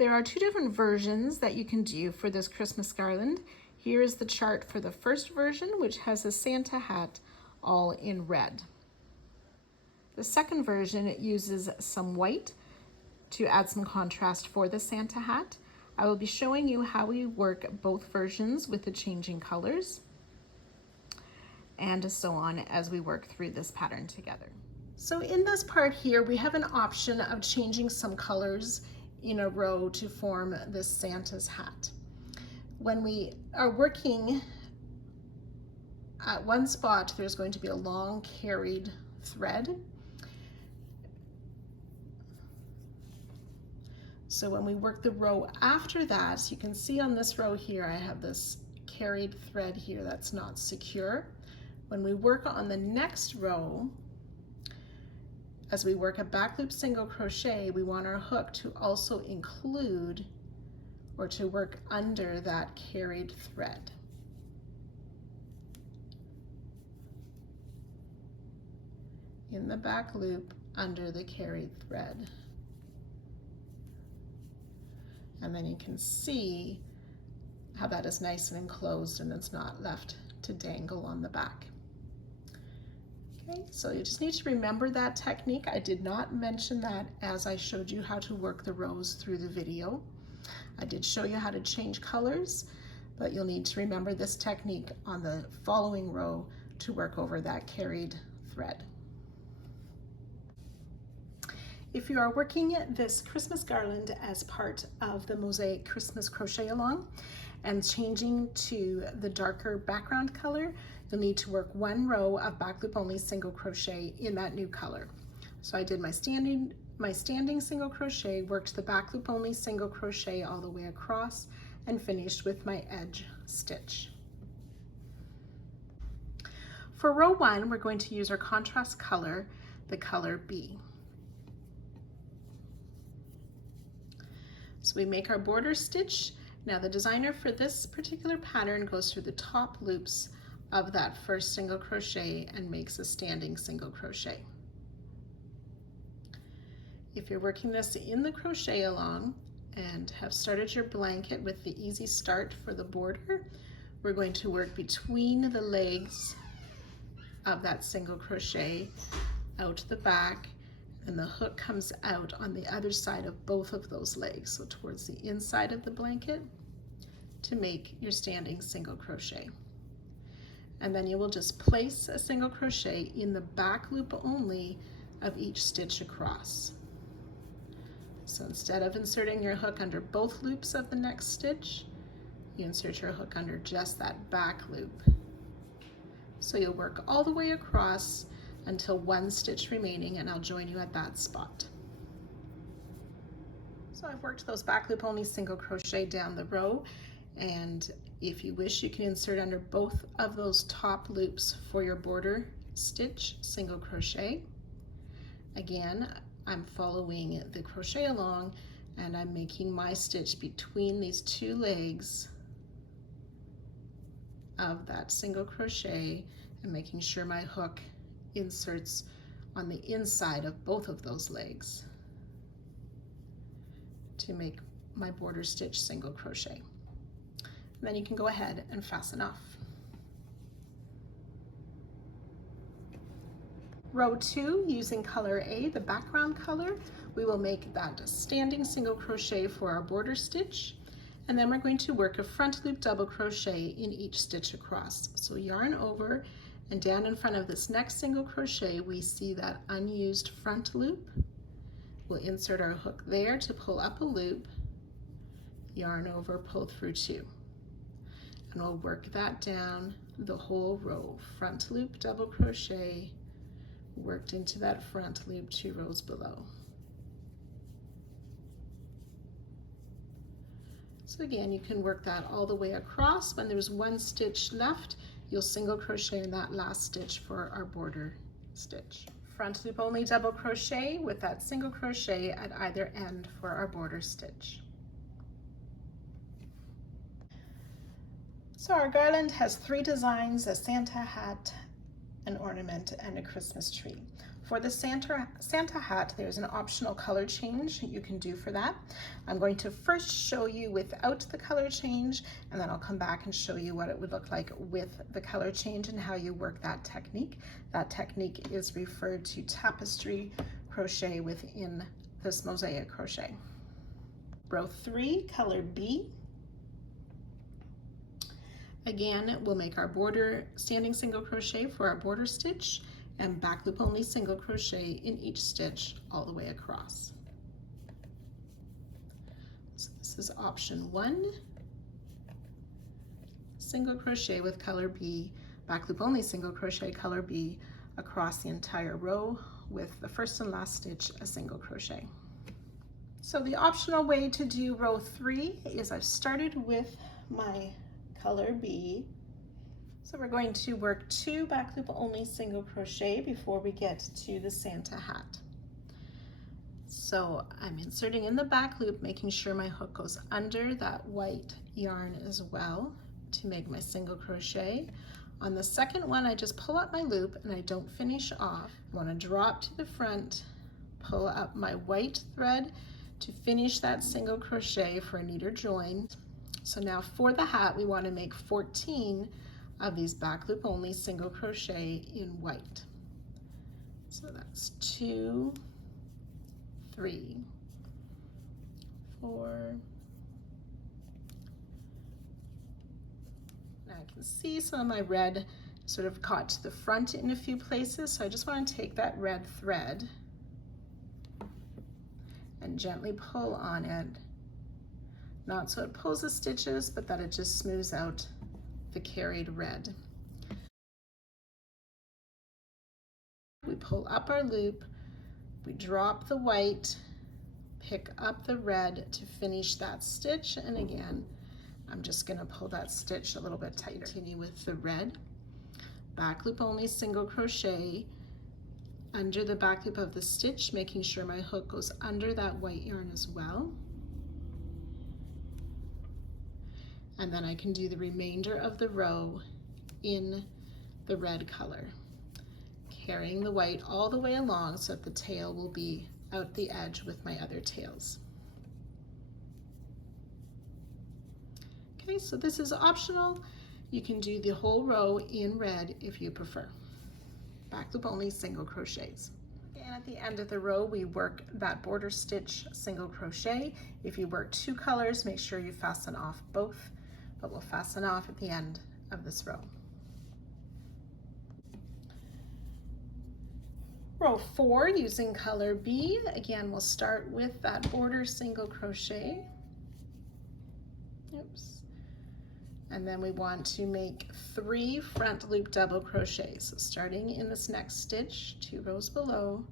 There are two different versions that you can do for this Christmas garland. Here is the chart for the first version, which has a Santa hat all in red. The second version uses some white to add some contrast for the Santa hat. I will be showing you how we work both versions with the changing colors and so on as we work through this pattern together. So in this part here, we have an option of changing some colors in a row to form this Santa's hat. When we are working at one spot, there's going to be a long carried thread. So when we work the row after that, you can see on this row here, I have this carried thread here that's not secure. When we work on the next row, as we work a back loop single crochet, we want our hook to also include or to work under that carried thread. In the back loop under the carried thread. And then you can see how that is nice and enclosed and it's not left to dangle on the back. Okay, so you just need to remember that technique. I did not mention that as I showed you how to work the rows through the video. I did show you how to change colors, but you'll need to remember this technique on the following row to work over that carried thread. If you are working this Christmas garland as part of the Mosaic Christmas crochet along and changing to the darker background color, you'll need to work one row of back loop only single crochet in that new color. So I did my standing single crochet, worked the back loop only single crochet all the way across, and finished with my edge stitch. For row 1, we're going to use our contrast color, the color B. So we make our border stitch. Now the designer for this particular pattern goes through the top loops of that first single crochet and makes a standing single crochet. If you're working this in the crochet along and have started your blanket with the easy start for the border, we're going to work between the legs of that single crochet out the back, and the hook comes out on the other side of both of those legs, so towards the inside of the blanket to make your standing single crochet. And then you will just place a single crochet in the back loop only of each stitch across. So instead of inserting your hook under both loops of the next stitch, you insert your hook under just that back loop. So you'll work all the way across until one stitch remaining, and I'll join you at that spot. So I've worked those back loop only single crochet down the row, and if you wish, you can insert under both of those top loops for your border stitch single crochet. Again, I'm following the crochet along and I'm making my stitch between these two legs of that single crochet and making sure my hook inserts on the inside of both of those legs to make my border stitch single crochet. And then you can go ahead and fasten off. Row 2, using color A, the background color, we will make that standing single crochet for our border stitch, and then we're going to work a front loop double crochet in each stitch across. So yarn over, and down in front of this next single crochet we see that unused front loop. We'll insert our hook there to pull up a loop, yarn over, pull through 2, and we'll work that down the whole row. Front loop double crochet, worked into that front loop 2 rows below. So again, you can work that all the way across. When there's one stitch left, you'll single crochet in that last stitch for our border stitch. Front loop only double crochet with that single crochet at either end for our border stitch. So our garland has 3 designs: a Santa hat, an ornament, and a Christmas tree. For the Santa hat, there's an optional color change you can do for that. I'm going to first show you without the color change, and then I'll come back and show you what it would look like with the color change and how you work that technique. That technique is referred to tapestry crochet within this mosaic crochet. Row 3, color B. Again, we'll make our border standing single crochet for our border stitch and back loop only single crochet in each stitch all the way across. So this is option 1, single crochet with color B, back loop only single crochet color B across the entire row with the first and last stitch a single crochet. So the optional way to do row 3 is I've started with my color B. So we're going to work 2 back loop only single crochet before we get to the Santa hat. So I'm inserting in the back loop, making sure my hook goes under that white yarn as well to make my single crochet. On the second one, I just pull up my loop and I don't finish off. I want to drop to the front, pull up my white thread to finish that single crochet for a neater join. So now for the hat, we want to make 14 of these back loop only single crochet in white. So that's 2, 3, 4. Now I can see some of my red sort of caught to the front in a few places, so I just want to take that red thread and gently pull on it, not so it pulls the stitches, but that it just smooths out the carried red. We pull up our loop, we drop the white, pick up the red to finish that stitch, and again, I'm just going to pull that stitch a little bit tighter. Continue with the red, back loop only single crochet under the back loop of the stitch, making sure my hook goes under that white yarn as well. And then I can do the remainder of the row in the red color, carrying the white all the way along so that the tail will be out the edge with my other tails. Okay, so this is optional. You can do the whole row in red if you prefer. Back loop only single crochets. And at the end of the row, we work that border stitch single crochet. If you work 2 colors, make sure you fasten off both, but we'll fasten off at the end of this row. Row 4 using color B. Again, we'll start with that border single crochet. Oops. And then we want to make 3 front loop double crochets. So starting in this next stitch, 2 rows below,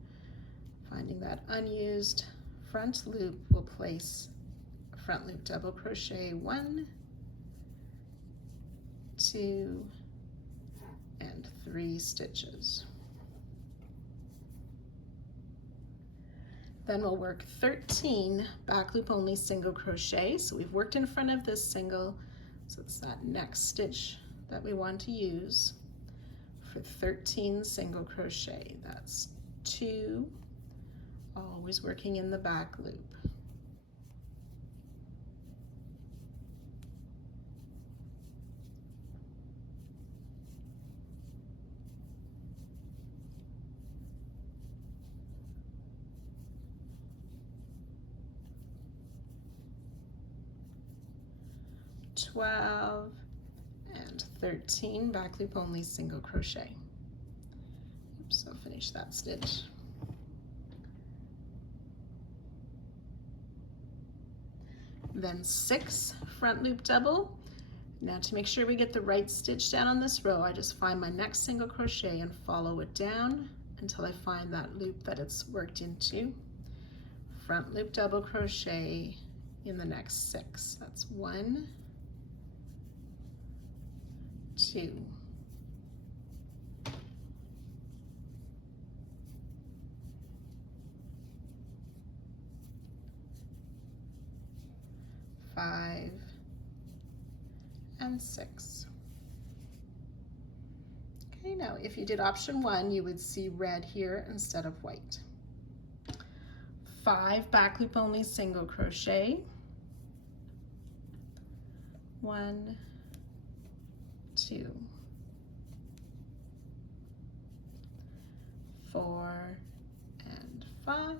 finding that unused front loop, we'll place a front loop double crochet 1, 2, and 3 stitches. Then we'll work 13 back loop only single crochet. So we've worked in front of this single, so it's that next stitch that we want to use for 13 single crochet. That's 2, always working in the back loop. $12 and 13 back loop only single crochet. Oops, I'll finish that stitch. Then 6 front loop double. Now to make sure we get the right stitch down on this row, I just find my next single crochet and follow it down until I find that loop that it's worked into. Front loop double crochet in the next 6. That's 1, 2, 5, and 6. Okay, now if you did option 1, you would see red here instead of white. 5 back loop only single crochet. 1, 2, 4, and 5.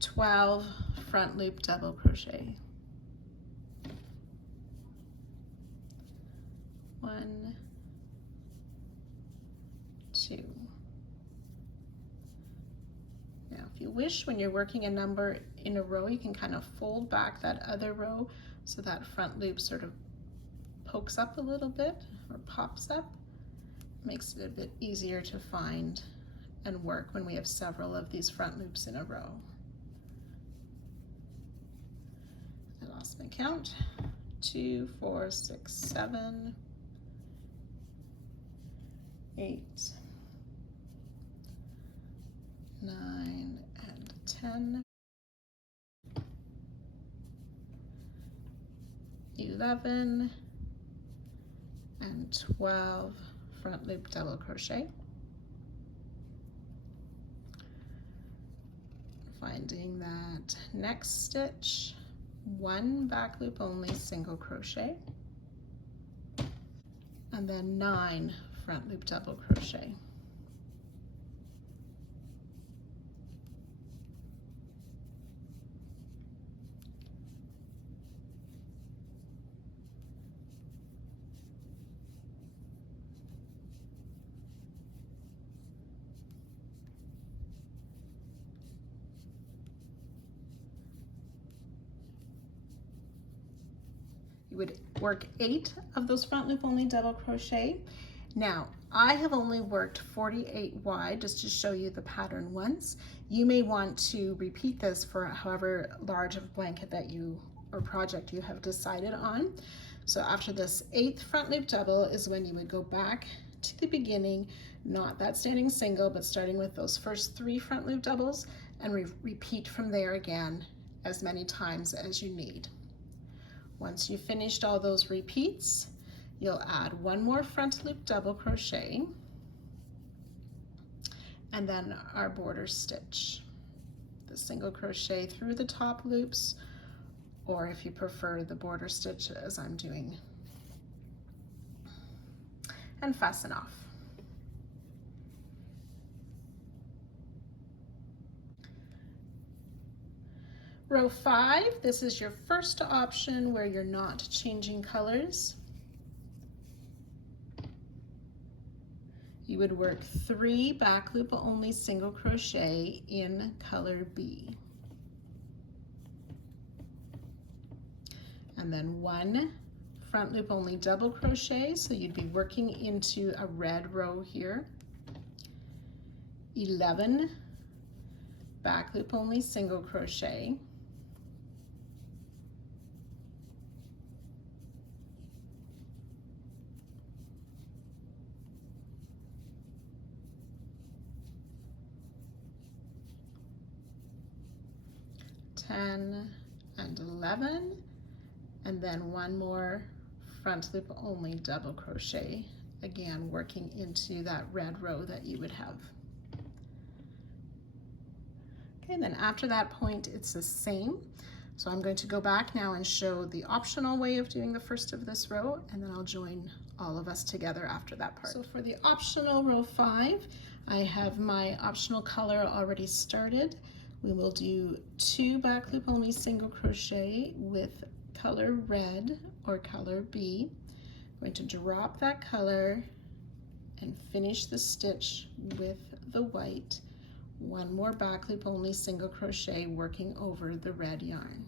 12 front loop double crochet. 1, 2. Now, if you wish, when you're working a number in a row, you can kind of fold back that other row so that front loop sort of pokes up a little bit or pops up. Makes it a bit easier to find and work when we have several of these front loops in a row. I lost my count. 2, 4, 6, 7, 8, 9, and 10, 11, and 12 front loop double crochet. Finding that next stitch, 1 back loop only single crochet, and then 9 front loop double crochet. You would work 8 of those front loop only double crochet. Now, I have only worked 48 wide just to show you the pattern once. You may want to repeat this for however large of blanket that you or project you have decided on. So after this 8th front loop double is when you would go back to the beginning, not that standing single, but starting with those first 3 front loop doubles and repeat from there again as many times as you need. Once you've finished all those repeats, you'll add 1 more front loop double crochet and then our border stitch. The single crochet through the top loops, or if you prefer the border stitch as I'm doing, and fasten off. Row 5, this is your first option where you're not changing colors. You would work 3 back loop only single crochet in color B. And then 1 front loop only double crochet, so you'd be working into a red row here. 11 back loop only single crochet. 10 and 11, and then 1 more front loop only double crochet, again working into that red row that you would have. Okay, and then after that point it's the same. So I'm going to go back now and show the optional way of doing the first of this row, and then I'll join all of us together after that part. So for the optional row 5, I have my optional color already started. We will do 2 back loop only single crochet with color red or color B. I'm going to drop that color and finish the stitch with the white. 1 more back loop only single crochet working over the red yarn.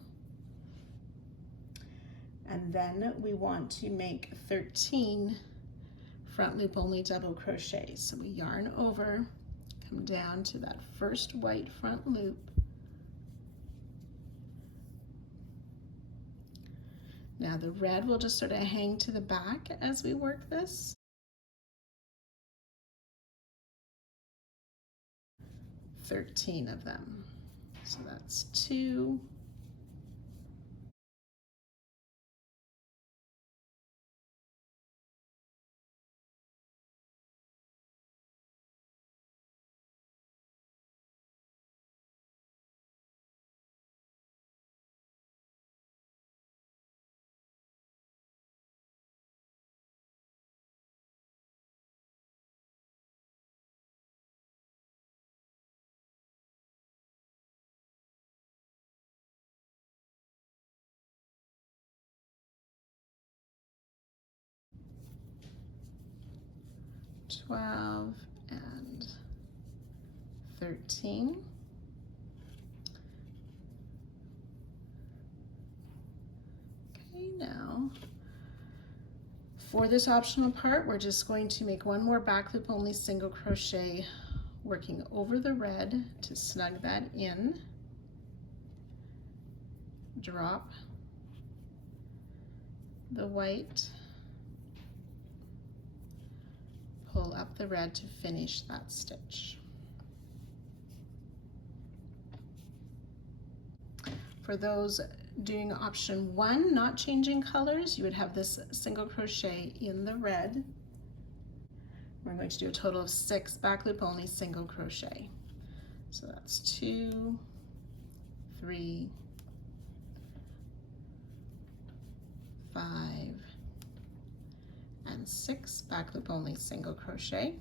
And then we want to make 13 front loop only double crochet. So we yarn over, come down to that first white front loop. Now the red will just sort of hang to the back as we work this. Thirteen of them. So that's 2, 12 and 13. Okay, now for this optional part, we're just going to make one more back loop only single crochet, working over the red to snug that in, drop the white, pull up the red to finish that stitch. For those doing option 1, not changing colors, you would have this single crochet in the red. We're going to do a total of 6 back loop only single crochet. So that's 2, 3, 5, and 6 back loop only single crochet.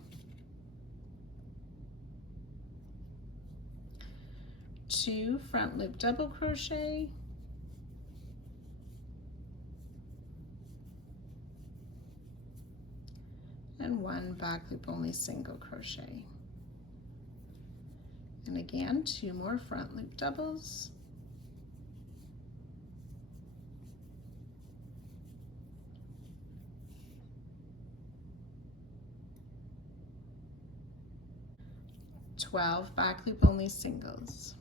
2 front loop double crochet, and 1 back loop only single crochet. And again, 2 more front loop doubles, (12) back loop only singles.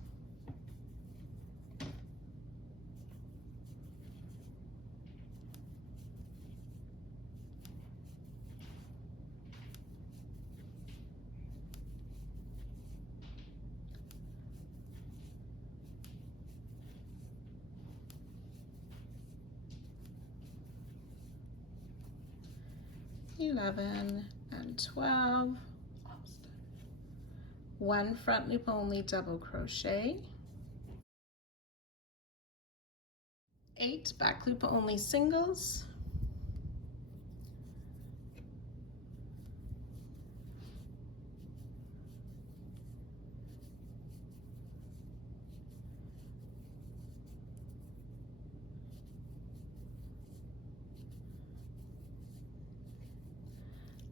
(11) and 12. 1 front loop only double crochet, 8 back loop only singles,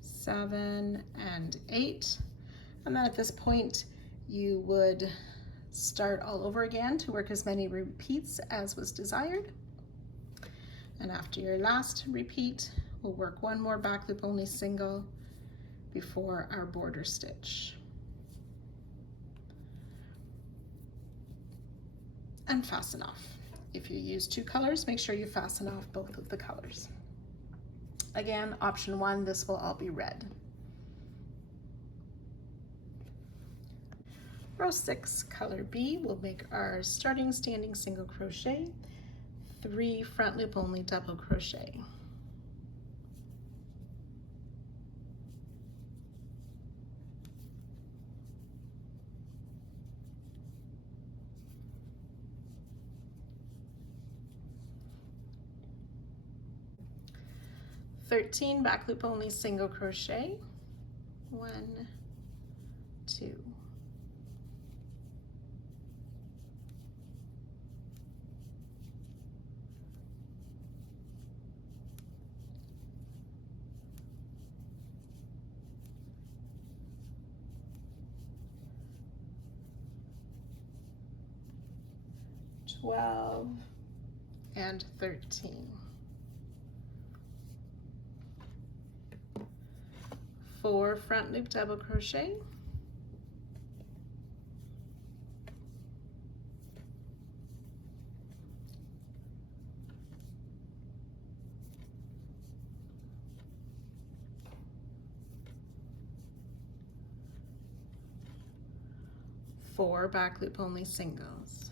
(7) and 8. And then at this point, you would start all over again to work as many repeats as was desired. And after your last repeat, we'll work 1 more back loop only single before our border stitch. And fasten off. If you use 2 colors, make sure you fasten off both of the colors. Again, option 1, this will all be red. Row 6, color B, we'll make our starting standing single crochet, 3 front loop only double crochet. (13) back loop only single crochet, 1, 2. 12 and 13. 4 front loop double crochet, four back loop only singles.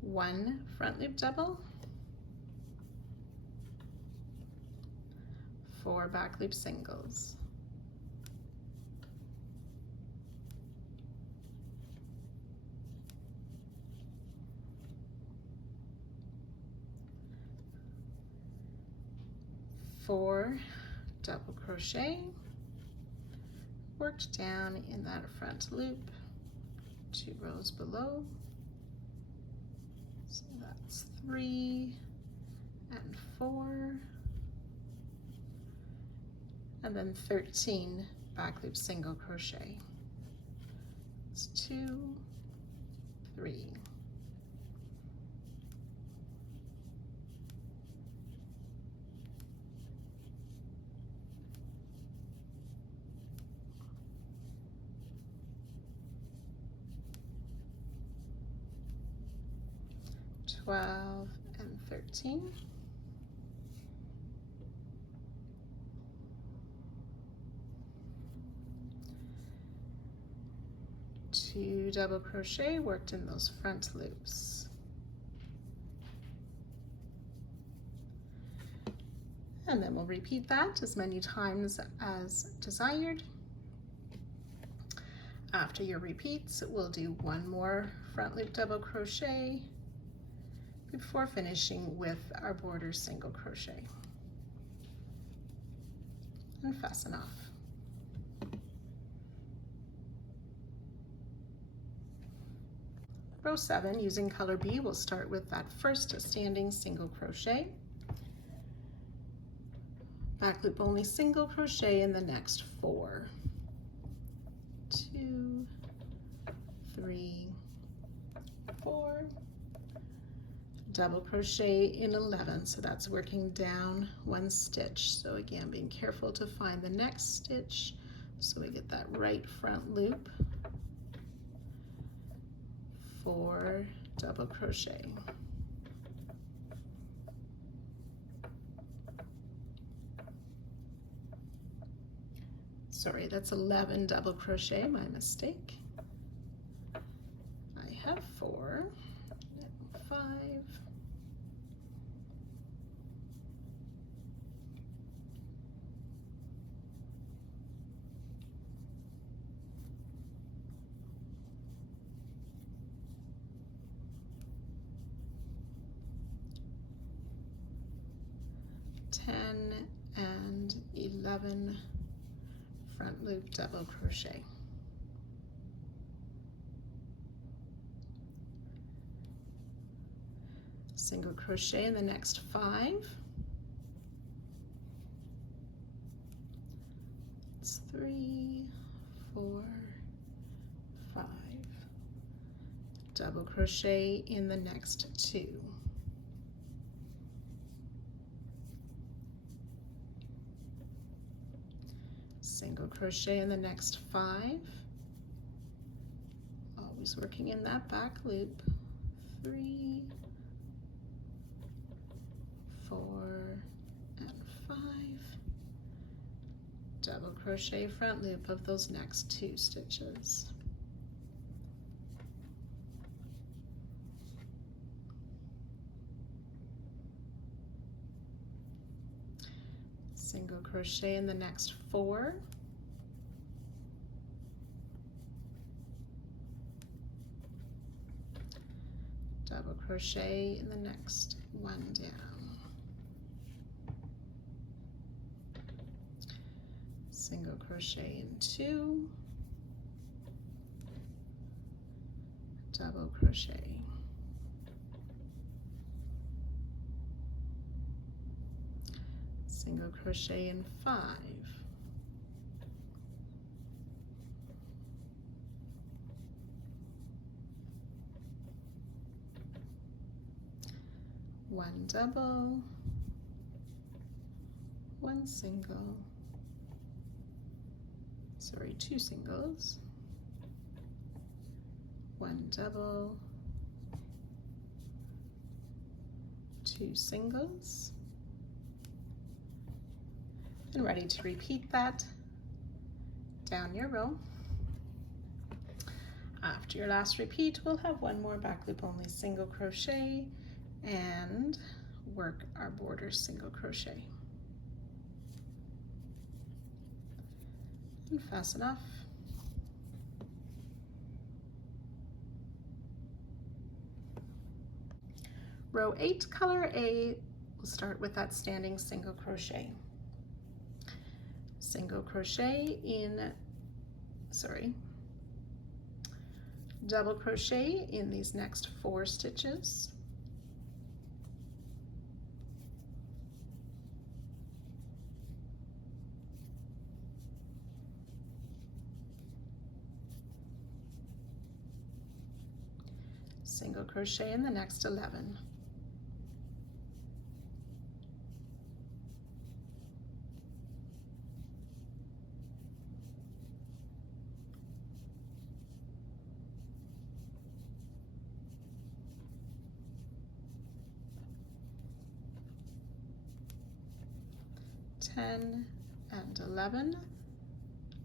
One front loop double, 4 back loop singles. Four double crochet, worked down in that front loop, 2 rows below. So that's 3 and 4, and then 13 back loop single crochet. It's 2, 3. $12 and 13. Two double crochet worked in those front loops. And then we'll repeat that as many times as desired. After your repeats, we'll do one more front loop double crochet before finishing with our border single crochet. And fasten off. Row 7, using color B, we'll start with that first standing single crochet. Back loop only single crochet in the next 4. 2, 3, 4. Double crochet in 11, so that's working down 1 stitch. So again, being careful to find the next stitch so we get that right front loop. 4 double crochet. Sorry, that's 11 double crochet, my mistake. I have 4, 5, 10 and 11 front loop double crochet. Single crochet in the next 5. It's 3, 4, 5. Double crochet in the next 2. Single crochet in the next 5, always working in that back loop. 3, 4, and 5. Double crochet front loop of those next 2 stitches. Single crochet in the next 4. Double crochet in the next 1 down. Single crochet in 2. Double crochet. Single crochet in 5. One double, 1 single, sorry, 2 singles, 1 double, 2 singles, and ready to repeat that down your row. After your last repeat, we'll have one more back loop only single crochet and work our border single crochet. And fasten off. Row 8, color A, we'll start with that standing single crochet. Single crochet in, Double crochet in these next 4 stitches. Single crochet in the next 11. And 11,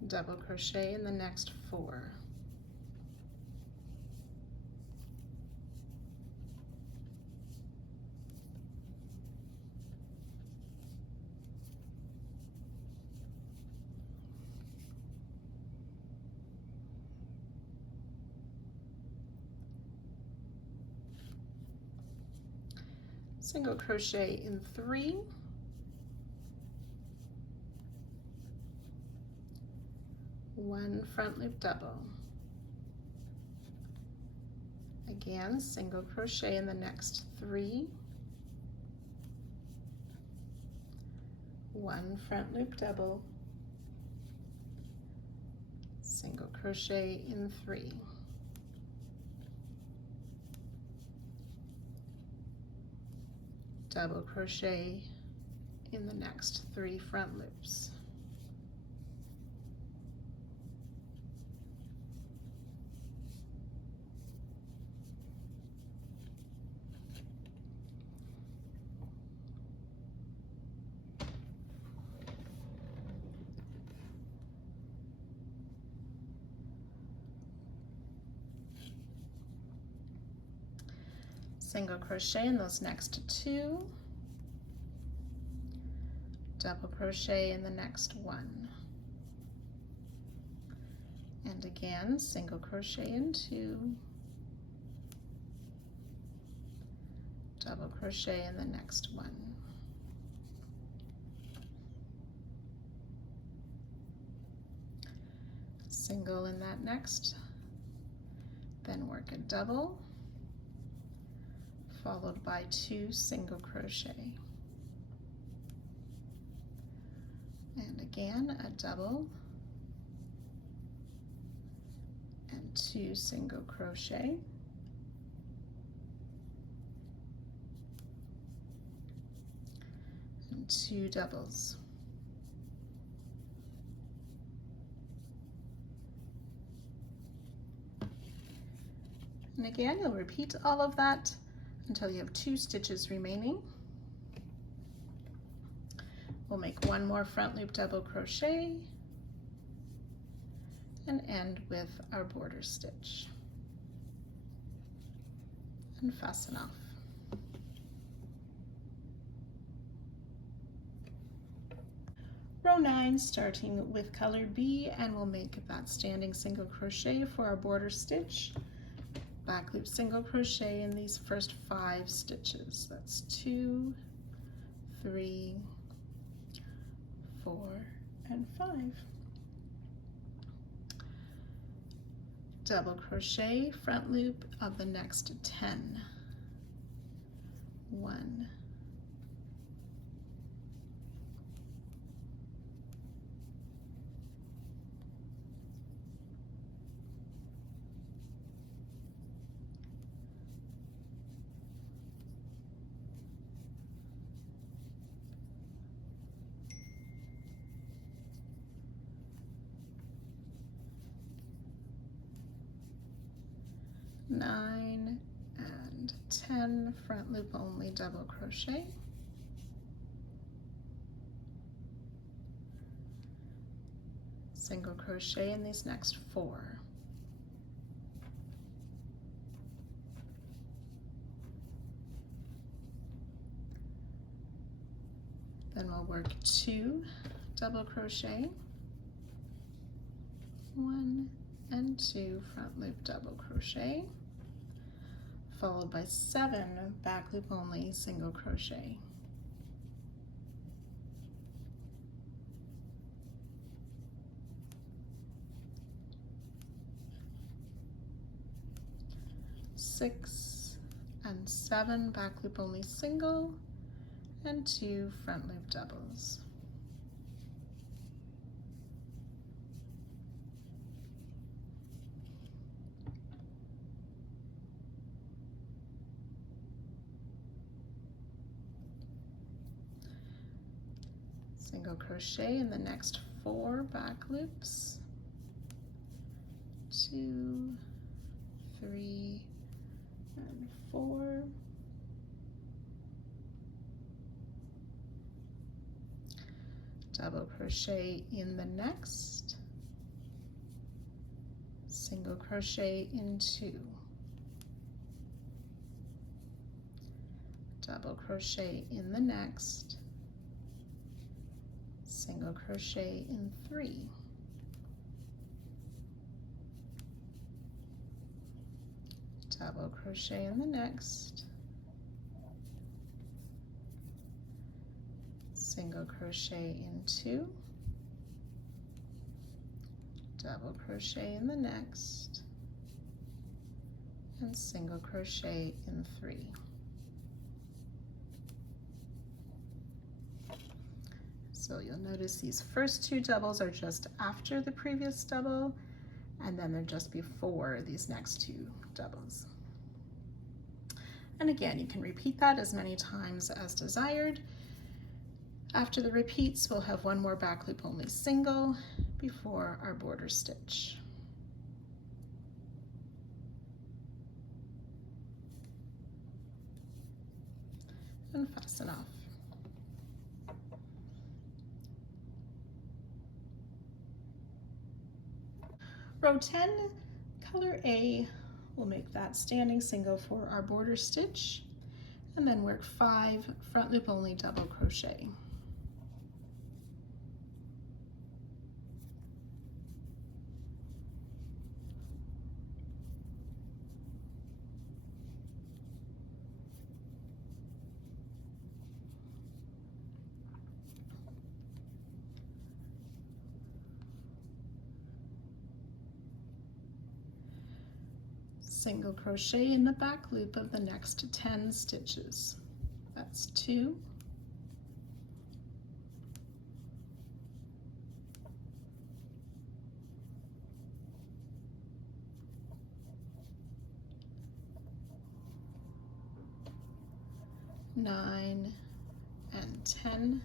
double crochet in the next 4. Single crochet in 3. One front loop double. Again, single crochet in the next 3. One front loop double. Single crochet in 3. Double crochet in the next 3 front loops. Single crochet in those next 2, double crochet in the next 1, and again single crochet in 2, double crochet in the next 1. Single in that next, then work a double, followed by 2 single crochet. And again, a double and 2 single crochet. And 2 doubles. And again, you'll repeat all of that until you have 2 stitches remaining. We'll make 1 more front loop double crochet and end with our border stitch and fasten off. Row 9, starting with color B, and we'll make that standing single crochet for our border stitch. Back loop single crochet in these first 5 stitches. That's 2, 3, 4, and 5. Double crochet front loop of the next 10. 1, 9 and 10 front loop only double crochet. Single crochet in these next 4. Then we'll work 2 double crochet, 1 and 2 front loop double crochet, followed by 7 back loop only single crochet. 6 and 7 back loop only single, and 2 front loop doubles. Single crochet in the next 4 back loops, 2, 3, and 4. Double crochet in the next, single crochet in 2, double crochet in the next, single crochet in 3, double crochet in the next, single crochet in 2, double crochet in the next, and single crochet in 3. So you'll notice these first 2 doubles are just after the previous double, and then they're just before these next 2 doubles. And again, you can repeat that as many times as desired. After the repeats, we'll have 1 more back loop only single before our border stitch. And fasten off. Row 10, color A, we'll make that standing single for our border stitch, and then work 5 front loop only double crochet. Single crochet in the back loop of the next 10 stitches. That's 2, 9 and 10,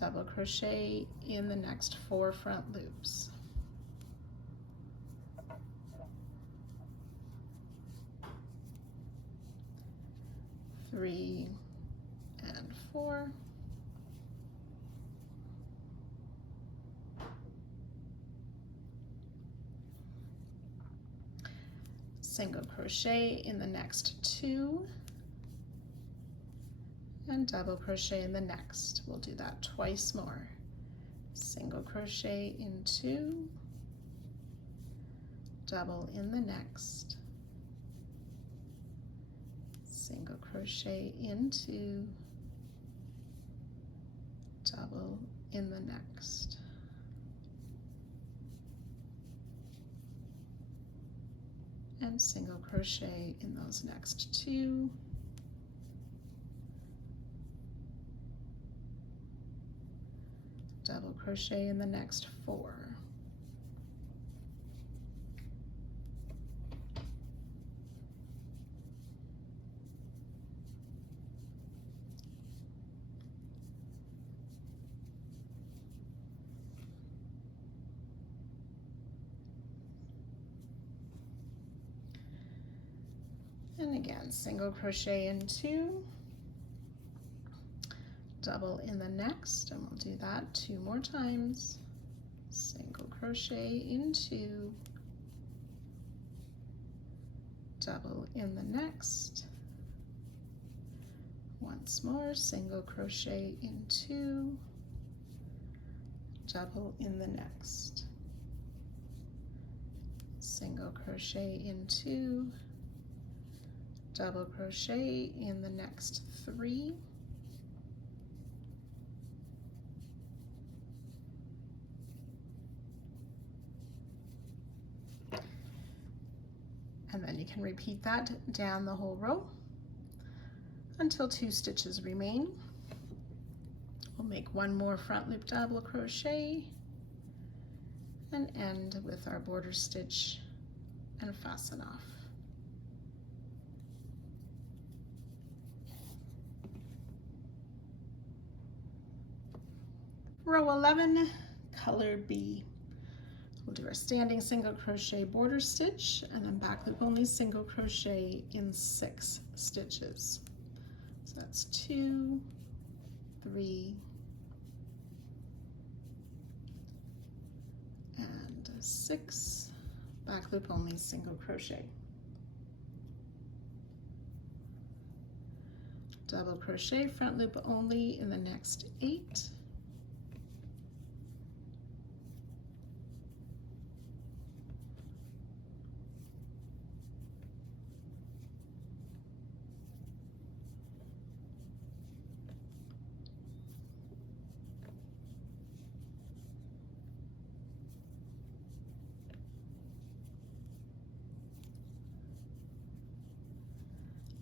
double crochet in the next 4 front loops. Three and 4, single crochet in the next 2, and double crochet in the next. We'll do that twice more. Single crochet in 2, double in the next, single crochet in 2, double in the next. And single crochet in those next 2, double crochet in the next 4. And again, single crochet in 2, double in the next, and we'll do that 2 more times. Single crochet in 2, double in the next, once more, single crochet in 2, double in the next, single crochet in 2, double crochet in the next 3, then you can repeat that down the whole row until 2 stitches remain. We'll make one more front loop double crochet and end with our border stitch and fasten off. Row 11, color B. We'll do our standing single crochet border stitch and then back loop only single crochet in 6 stitches. So that's 2, 3, and 6, back loop only single crochet. Double crochet, front loop only in the next 8.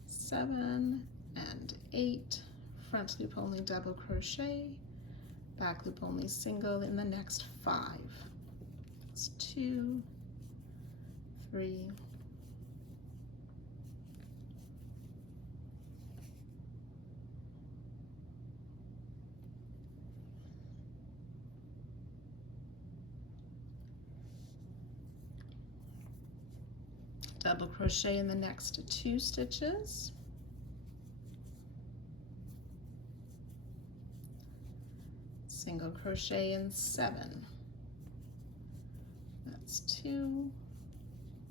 Seven and 8, front loop only double crochet, back loop only single in the next 5. It's 2, 3, double crochet in the next 2 stitches, single crochet in 7. That's 2,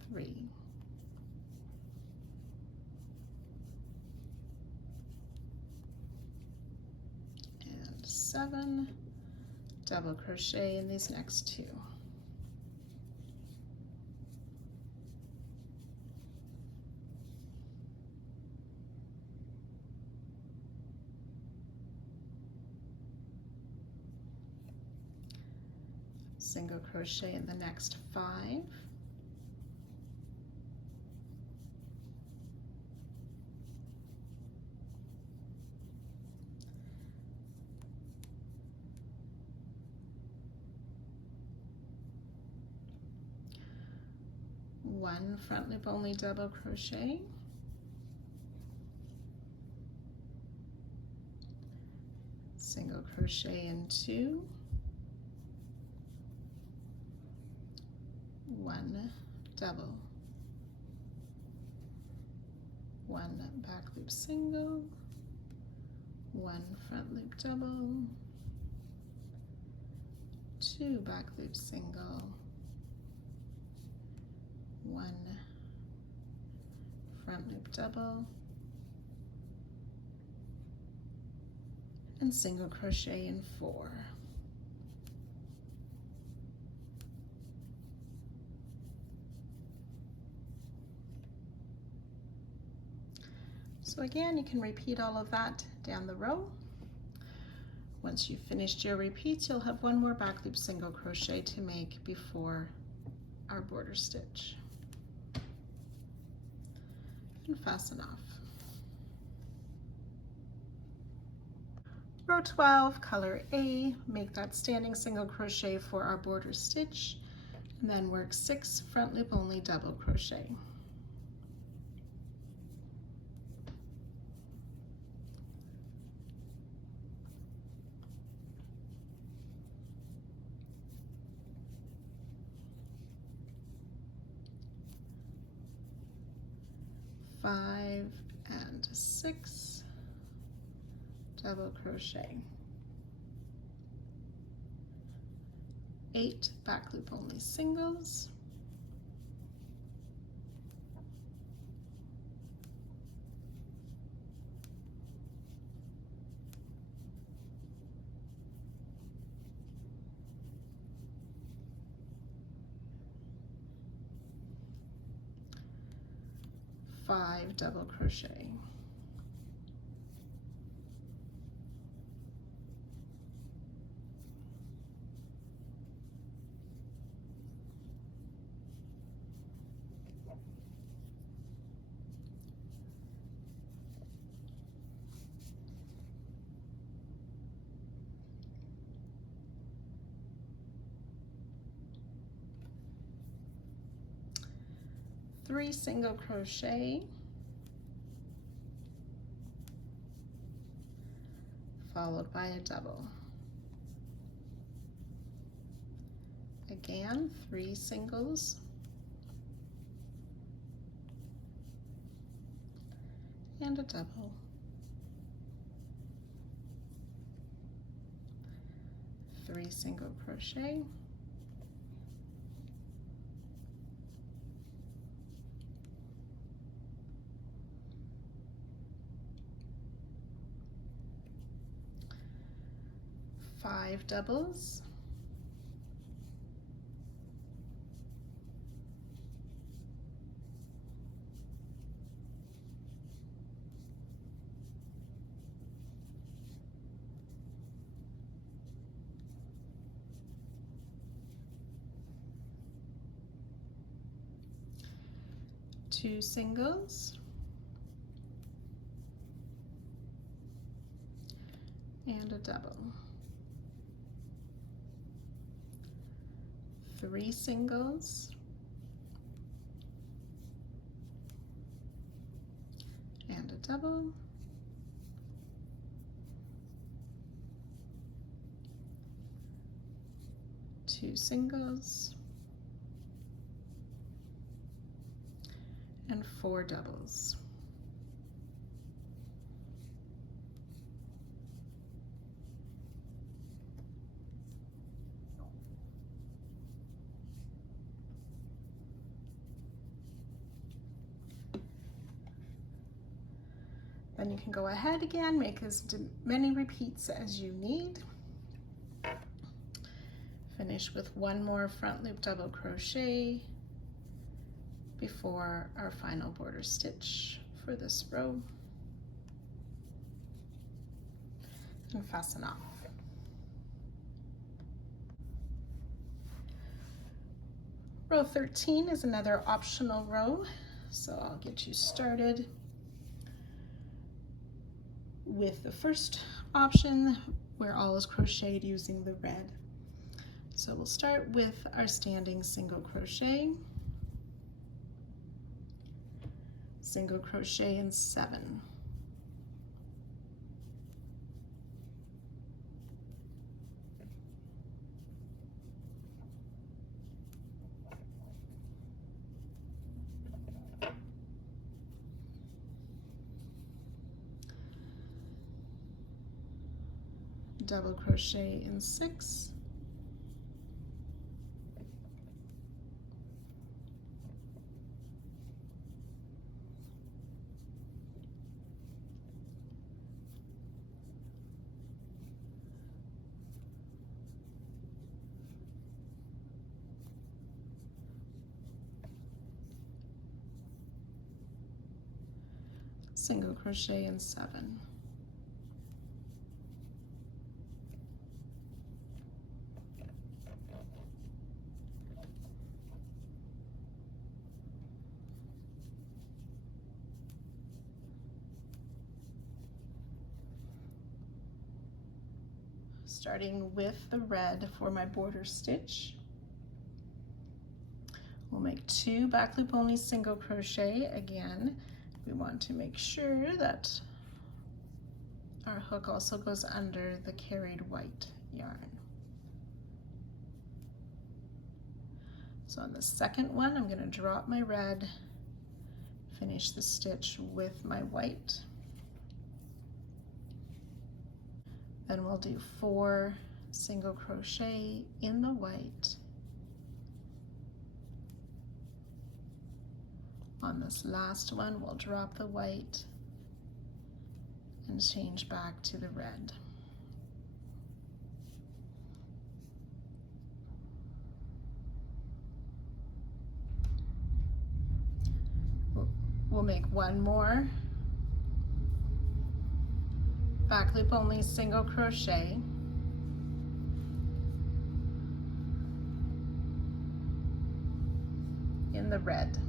3, and 7, double crochet in these next 2. Single crochet in the next 5, one front loop only double crochet, single crochet in 2, 1 double, 1 back loop single, 1 front loop double, 2 back loop single, 1 front loop double, and single crochet in 4. So again, you can repeat all of that down the row. Once you've finished your repeats, you'll have one more back loop single crochet to make before our border stitch. And fasten off. Row 12, color A, make that standing single crochet for our border stitch, and then work 6 front loop only double crochet. Five and 6, double crochet, 8 back loop only singles, 5 double crochet, 3 single crochet, followed by a double. Again, 3 singles, and a double. 3 single crochet, five doubles, two singles, and a double. 3 singles, and a double. 2 singles, and 4 doubles. Then you can go ahead again, make as many repeats as you need. Finish with 1 more front loop double crochet before our final border stitch for this row, and fasten off. Row 13 is another optional row, so I'll get you started with the first option where all is crocheted using the red. So we'll start with our standing single crochet, single crochet in 7, double crochet in 6, single crochet in 7, starting with the red for my border stitch. We'll make 2 back loop only single crochet. Again, we want to make sure that our hook also goes under the carried white yarn. So on the second one, I'm going to drop my red, finish the stitch with my white. Then we'll do 4 single crochet in the white. On this last one, we'll drop the white and change back to the red. We'll make 1 more back loop only single crochet, in the red,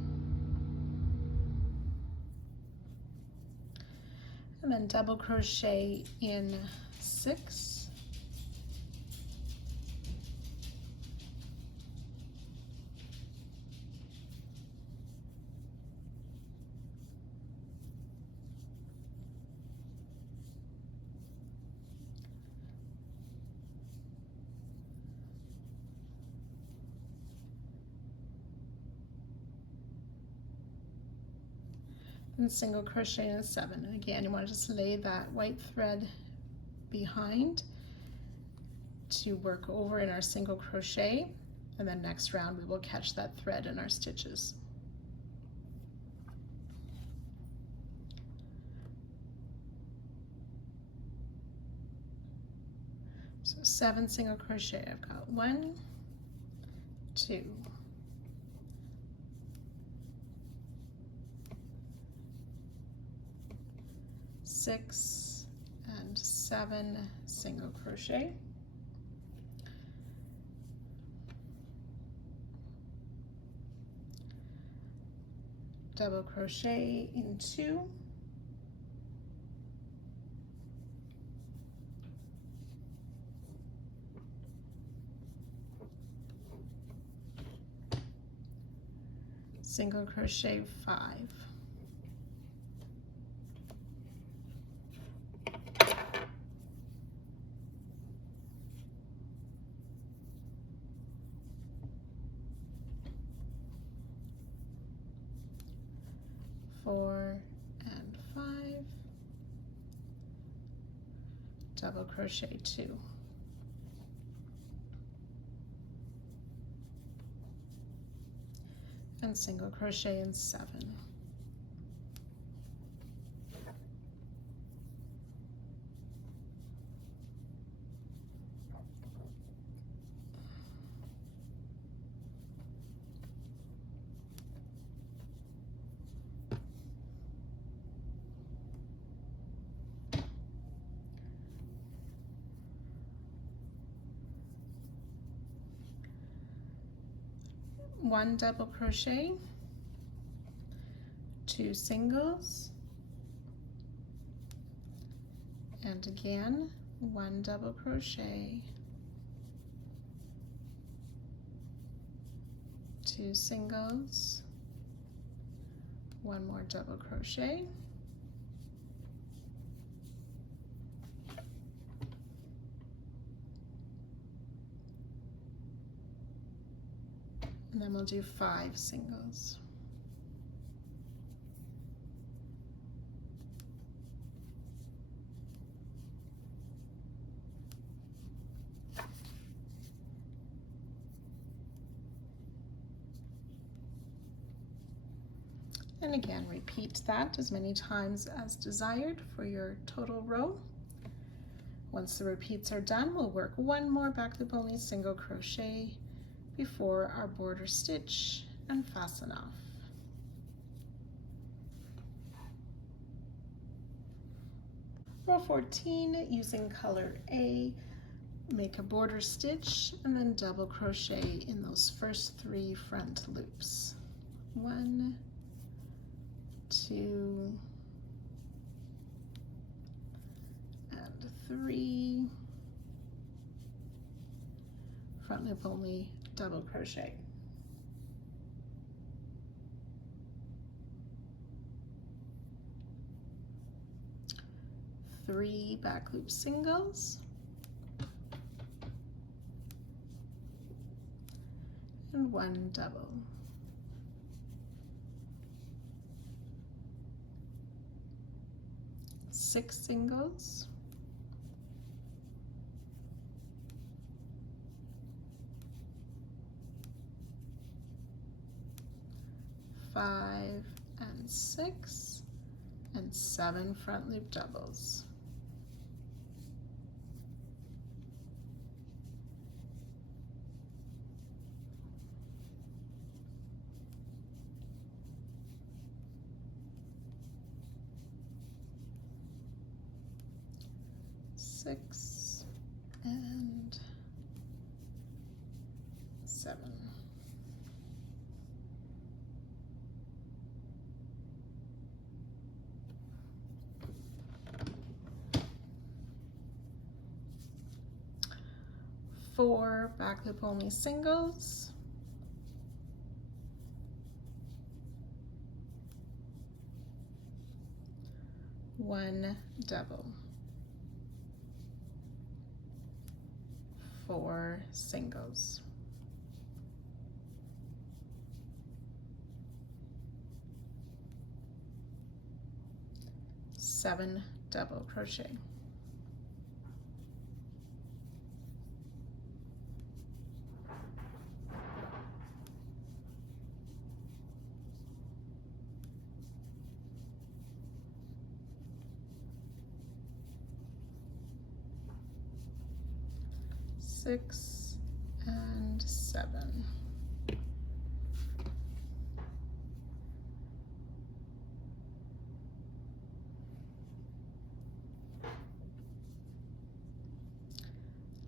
and then double crochet in 6, and single crochet in a 7. And again, you want to just lay that white thread behind to work over in our single crochet, and then next round we will catch that thread in our stitches. So 7 single crochet. I've got 1, 2, 6 and 7 single crochet. Double crochet in 2, single crochet 5, four and 5, double crochet 2, and single crochet in 7. One double crochet, 2 singles, and again 1 double crochet, 2 singles, 1 more double crochet, and then we'll do 5 singles. And again, repeat that as many times as desired for your total row. Once the repeats are done, we'll work 1 more back loop only single crochet before our border stitch and fasten off. Row 14, using color A, make a border stitch and then double crochet in those first 3 front loops. 1, 2, and 3, front loop only, double crochet. Three back loop singles, and 1 double. Six singles, five and 6, and 7 front loop doubles. Six and 7. Four back loop only singles, one double. 4 singles. 7 double crochet. Six and 7.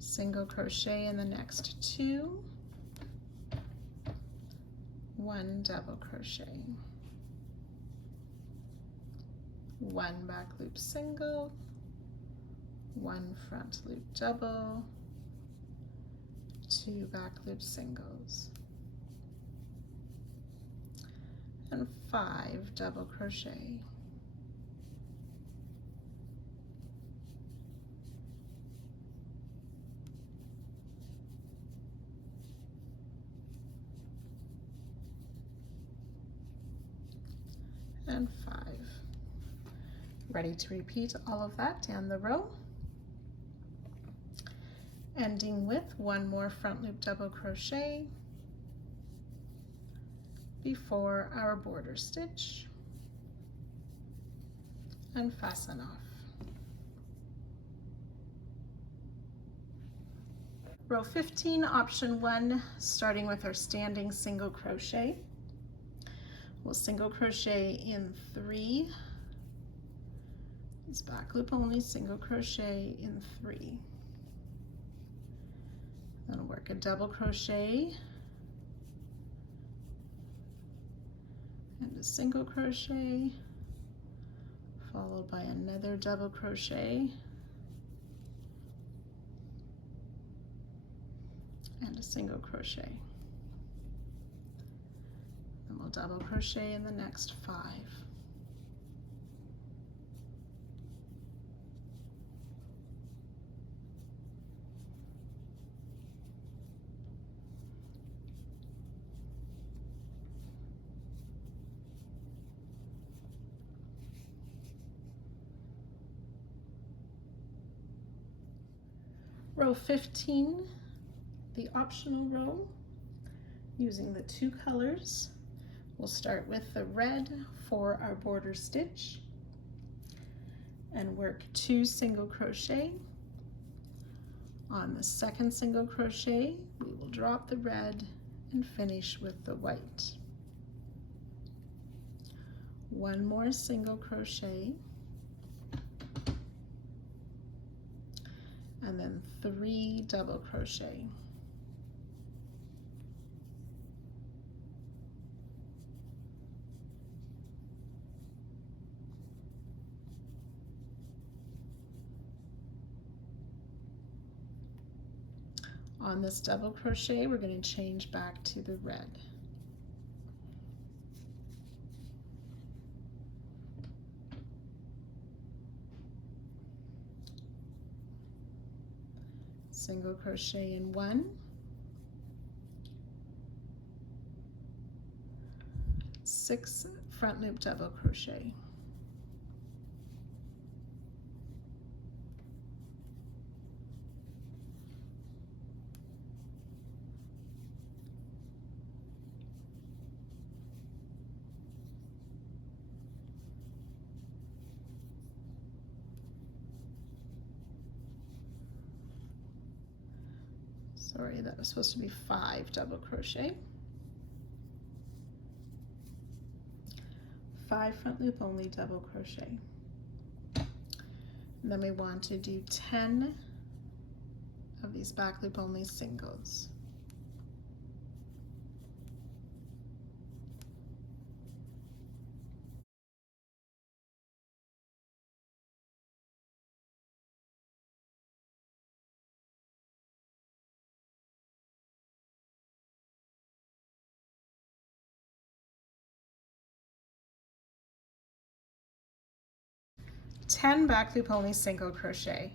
Single crochet in the next 2, 1 double crochet, 1 back loop single, 1 front loop double, 2 back loop singles, and 5 double crochet. And 5. Ready to repeat all of that down the row, ending with 1 more front loop double crochet before our border stitch, and fasten off. Row 15, option 1, starting with our standing single crochet. We'll single crochet in 3. It's back loop only, single crochet in 3. Then work a double crochet and a single crochet, followed by another double crochet and a single crochet. Then we'll double crochet in the next 5. Row 15, the optional row, using the 2 colors. We'll start with the red for our border stitch and work 2 single crochet. On the second single crochet, we will drop the red and finish with the white. 1 more single crochet, and then 3 double crochet. On this double crochet, we're going to change back to the red. Single crochet in 1, 6 front loop double crochet, sorry, that was supposed to be 5 double crochet, 5 front loop only double crochet. And then we want to do 10 of these back loop only singles. Ten back loop only single crochet,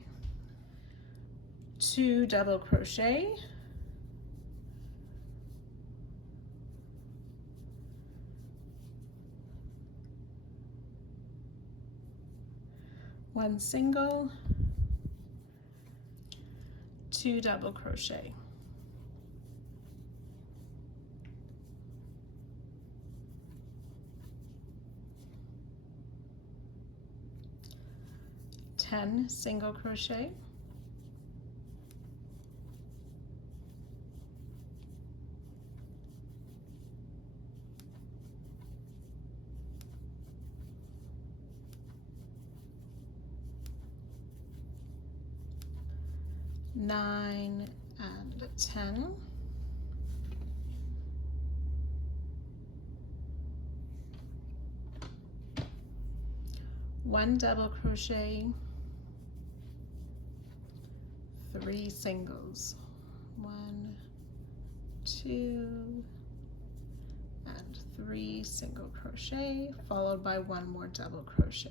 2 double crochet, 1 single, 2 double crochet. Ten single crochet, nine and 10, one double crochet, 3 singles, 1, 2, and 3 single crochet, followed by 1 more double crochet.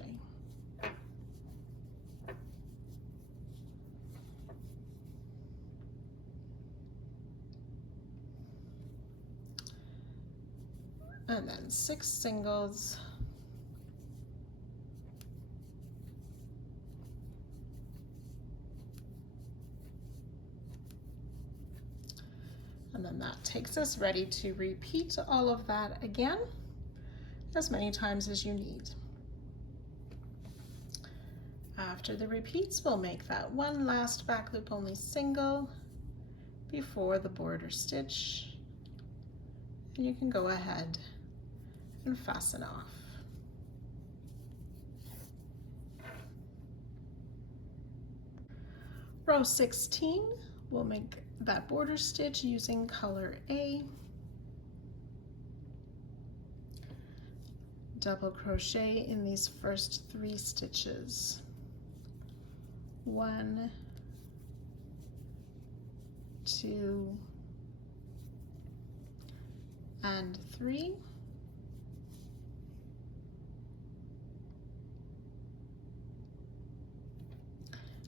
And then 6 singles, and then that takes us ready to repeat all of that again as many times as you need. After the repeats, we'll make that one last back loop only single before the border stitch, and you can go ahead and fasten off. Row 16, we'll make that border stitch using color A, double crochet in these first 3 stitches, 1, 2, and 3,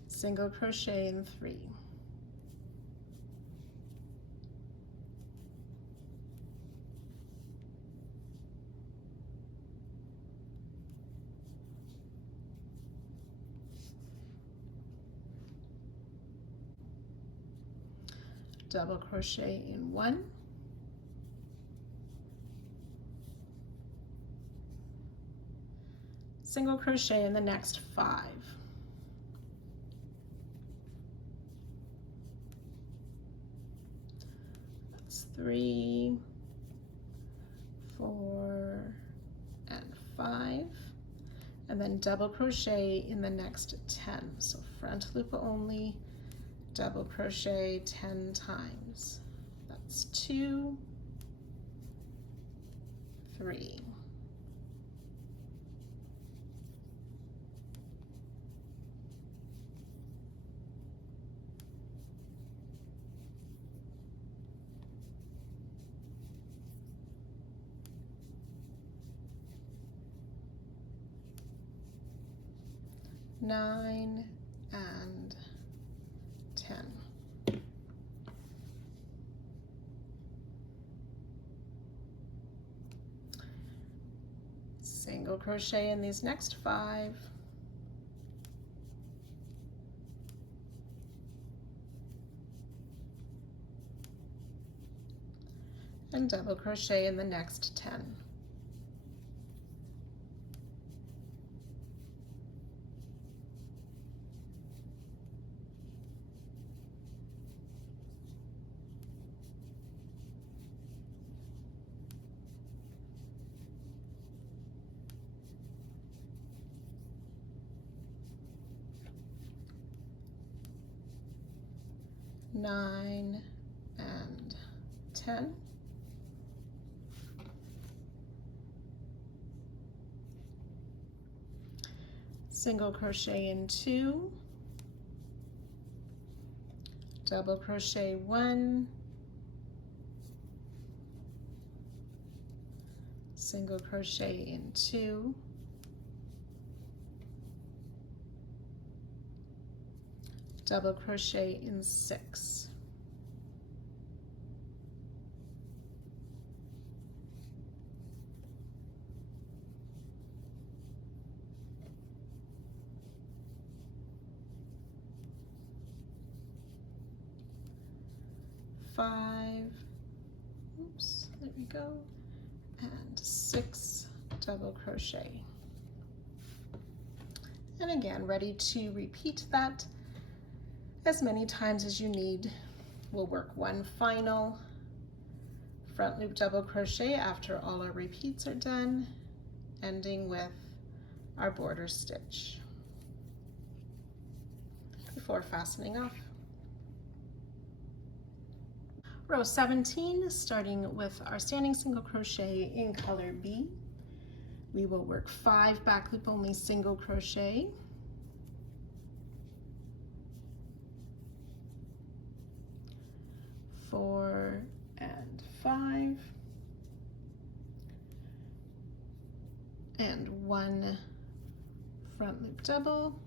single crochet in 3, double crochet in 1, single crochet in the next 5, that's 3, 4, and 5, and then double crochet in the next 10. So front loop only, double crochet 10 times. That's 2, 3, 9, and 10. Single crochet in these next 5, and double crochet in the next 10. Nine and 10. Single crochet in 2, double crochet 1, single crochet in 2, double crochet in 6, 5, oops, there we go, and 6 double crochet. And again, ready to repeat that as many times as you need. We'll work one final front loop double crochet after all our repeats are done, ending with our border stitch before fastening off. Row 17, starting with our standing single crochet in color B. We will work 5 back loop only single crochet, 4 and 5, and 1 front loop double,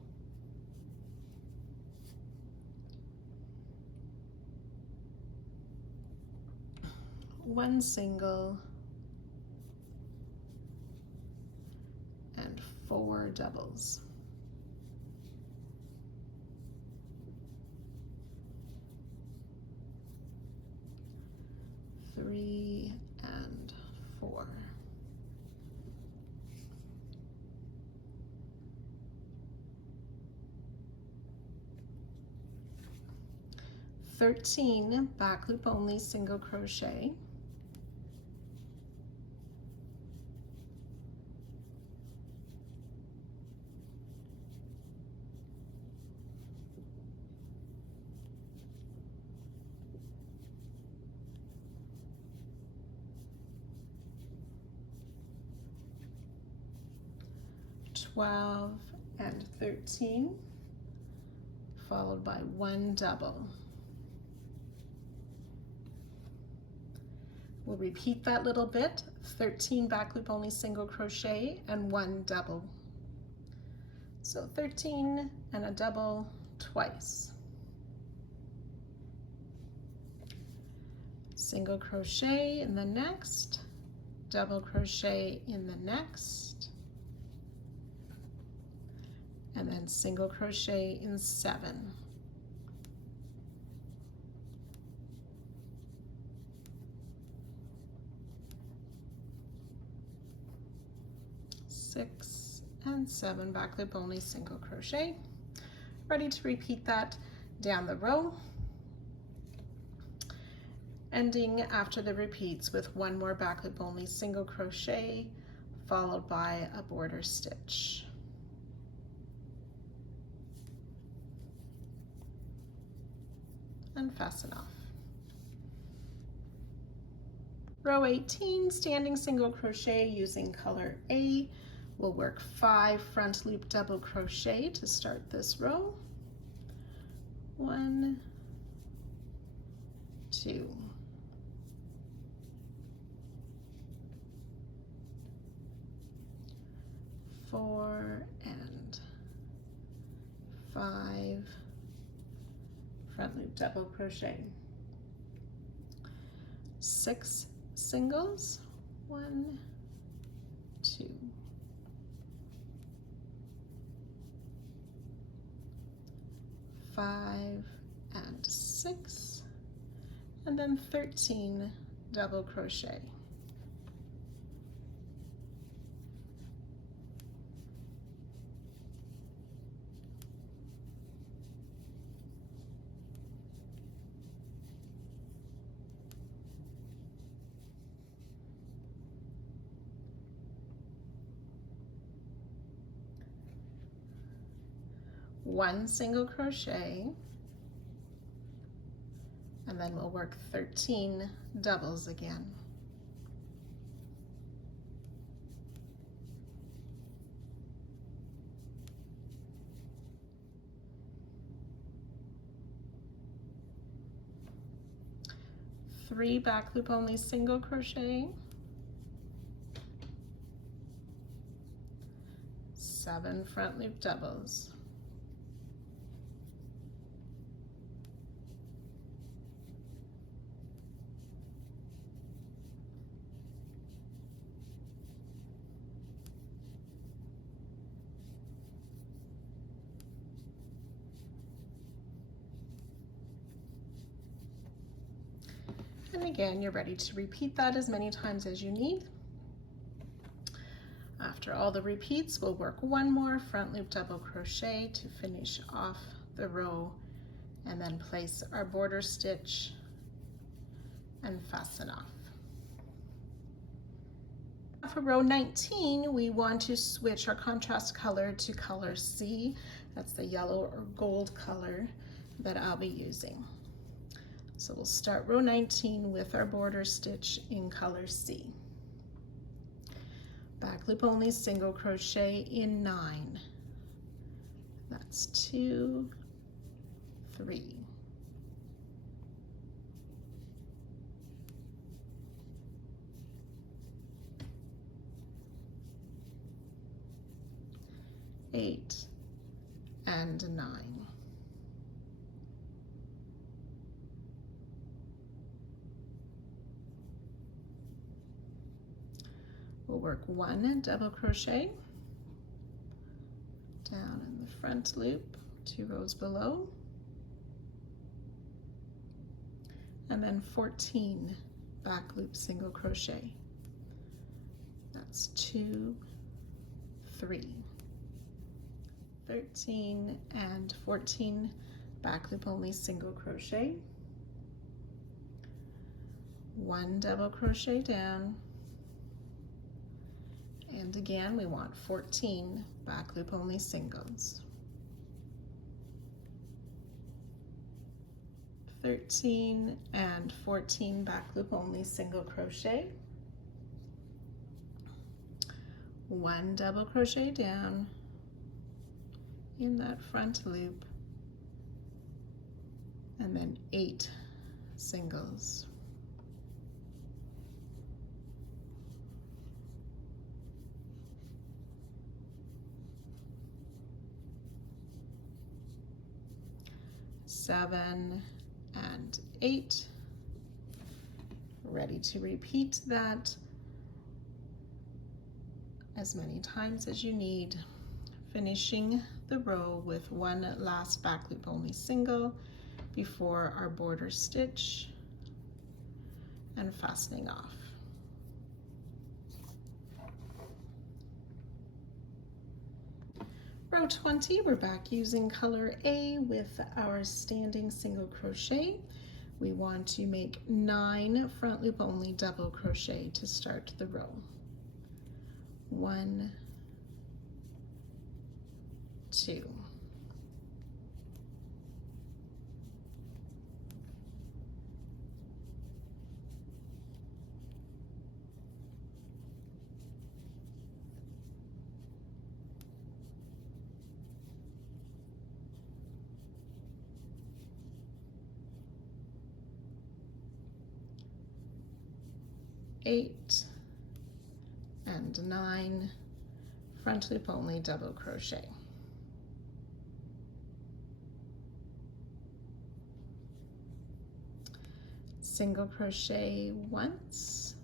1 single, and 4 doubles. Three and 4. "13 back loop only single crochet, 12 and 13, followed by 1 double. We'll repeat that little bit, 13 back loop only single crochet and 1 double. So 13 and a double twice. Single crochet in the next, double crochet in the next, and then single crochet in 7. Six and 7 back loop only single crochet. Ready to repeat that down the row, ending after the repeats with 1 more back loop only single crochet followed by a border stitch. And fasten off. Row 18, standing single crochet using color A. We'll work 5 front loop double crochet to start this row. 1, 2, 4 and 5 front loop double crochet, 6 singles, 1, 2, 5 and 6, and then 13 double crochet. One single crochet, and then we'll work 13 doubles again. Three back loop only single crochet, 7 front loop doubles, And again, you're ready to repeat that as many times as you need. After all the repeats, we'll work one more front loop double crochet to finish off the row, and then place our border stitch and fasten off. For row 19, we want to switch our contrast color to color C. That's the yellow or gold color that I'll be using. So we'll start row 19 with our border stitch in color C. Back loop only, single crochet in 9. That's 2, 3. 8 and 9. We'll work 1 double crochet down in the front loop, 2 rows below, and then 14 back loop single crochet. That's 2, 3. 13 and 14 back loop only single crochet, 1 double crochet down, and again we want 14 back loop only singles, 13 and 14 back loop only single crochet, 1 double crochet down in that front loop, and then 8 singles. Seven and 8. Ready to repeat that as many times as you need, finishing the row with 1 last back loop only single before our border stitch and fastening off. Row 20, we're back using color A with our standing single crochet. We want to make 9 front loop only double crochet to start the row. 1, 2. 8 and 9 front loop only double crochet. Single crochet once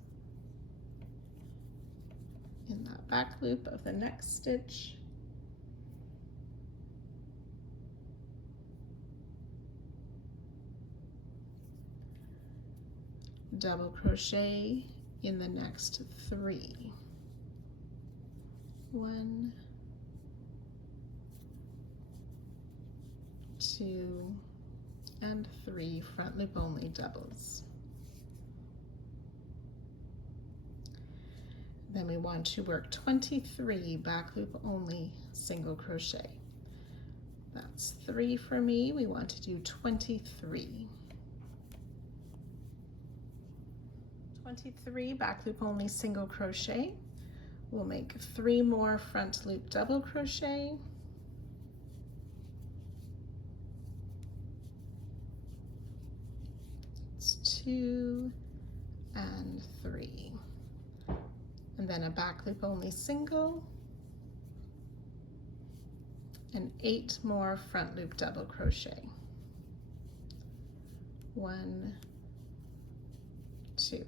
in that back loop of the next stitch, double crochet in the next 3. 1, 2, and 3 front loop only doubles. Then we want to work 23 back loop only single crochet. That's 3 for me. We want to do 23. 23 back loop only single crochet. We'll make 3 more front loop double crochet. It's 2 and 3. And then a back loop only single, and 8 more front loop double crochet. 1, 2.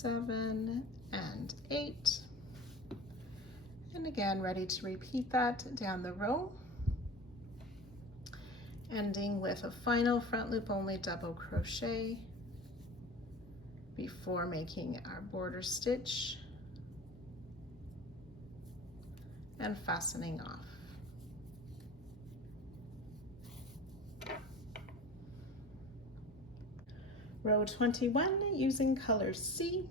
7 and 8. And again, ready to repeat that down the row, ending with a final front loop only double crochet before making our border stitch and fastening off. Row 21, using color C,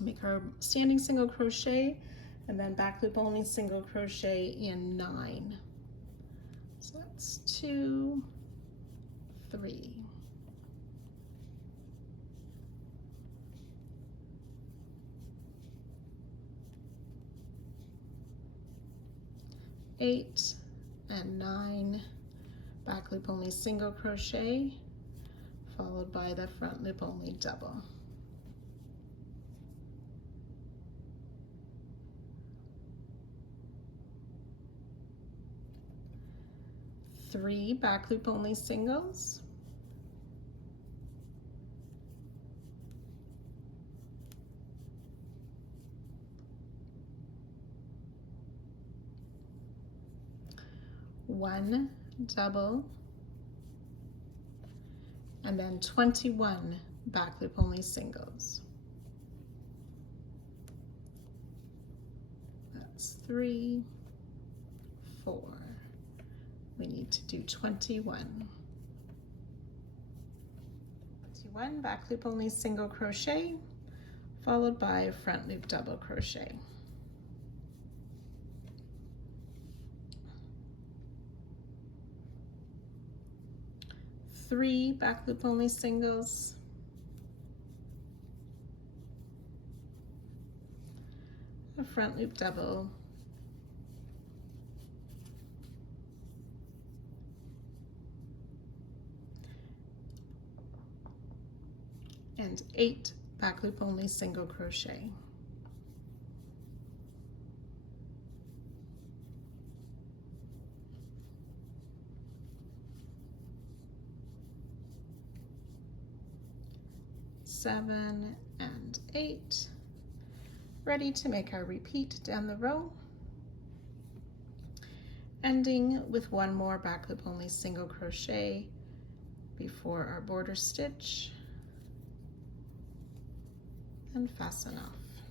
make our standing single crochet and then back loop only single crochet in 9. So that's 2, 3. 8 and 9, back loop only single crochet, followed by the front loop only double. 3 back loop only singles, 1 double, and then 21 back loop only singles. That's 3, 4. We need to do 21. 21 back loop only single crochet, followed by front loop double crochet. 3 back loop only singles, a front loop double, and 8 back loop only single crochet. Seven and 8, ready to make our repeat down the row, ending with 1 more back loop only single crochet before our border stitch and fasten off.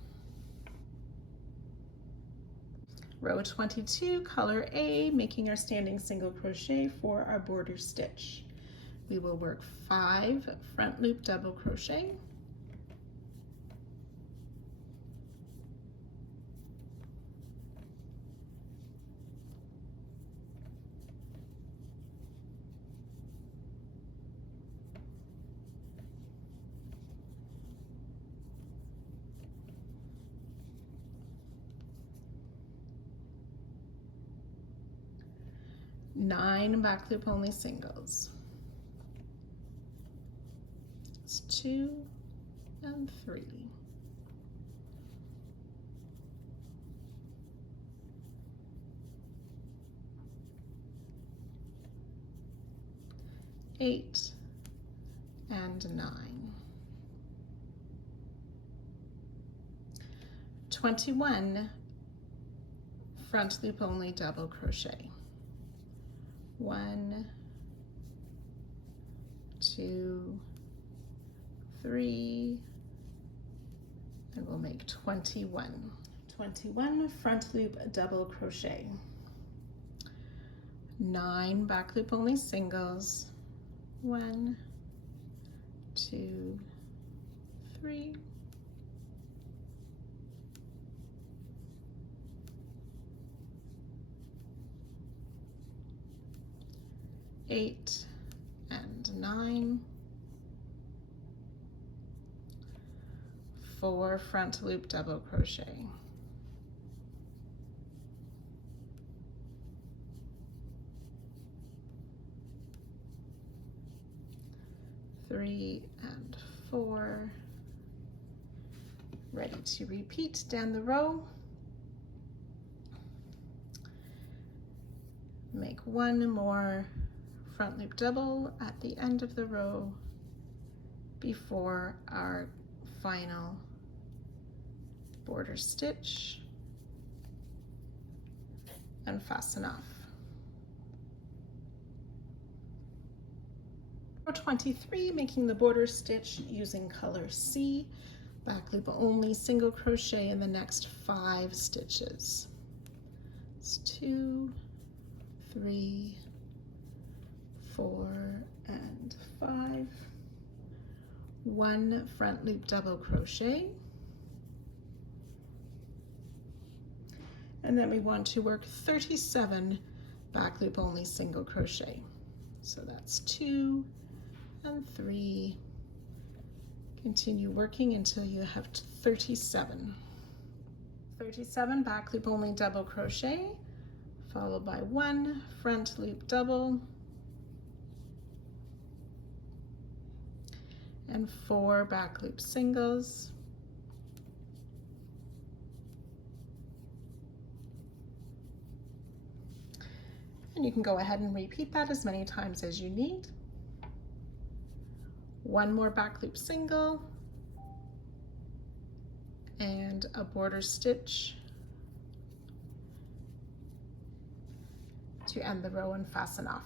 Row 22, color A, making our standing single crochet for our border stitch. We will work 5 front loop double crochet, nine back loop only singles. It's 2 and 3. 8 and 9. 21 front loop only double crochet. 1, 2, 3, and we'll make 21. 21 front loop double crochet. 9 back loop only singles. 1, 2, 3. 8 and 9. 4 front loop double crochet. 3 and 4. Ready to repeat down the row. Make 1 more front loop double at the end of the row before our final border stitch and fasten off. Row 23, making the border stitch using color C, back loop only, single crochet in the next 5 stitches. It's 2, 3, 4, and 5. 1 front loop double crochet. And then we want to work 37 back loop only single crochet. So that's 2 and 3. Continue working until you have 37. 37 back loop only double crochet, followed by 1 front loop double and 4 back loop singles. And you can go ahead and repeat that as many times as you need. 1 more back loop single and a border stitch to end the row and fasten off.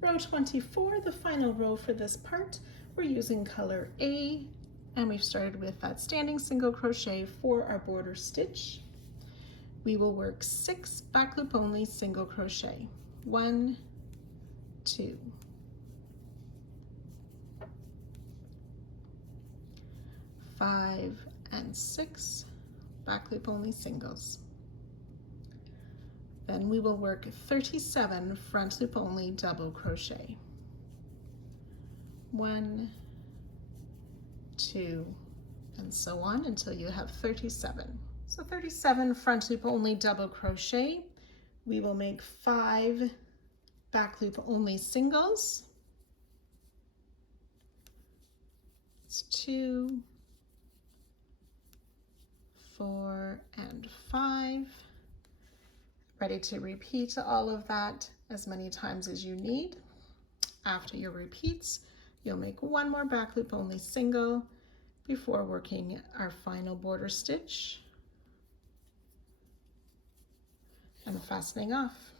Row 24, the final row for this part, we're using color A, and we've started with that standing single crochet for our border stitch. We will work 6 back loop only single crochet. 1, 2, 5, and 6 back loop only singles. Then we will work 37 front loop only double crochet. 1, 2, and so on until you have 37. So 37 front loop only double crochet. We will make 5 back loop only singles. It's 2, 4, and 5. Ready to repeat all of that as many times as you need. After your repeats, you'll make 1 more back loop only single before working our final border stitch and fastening off.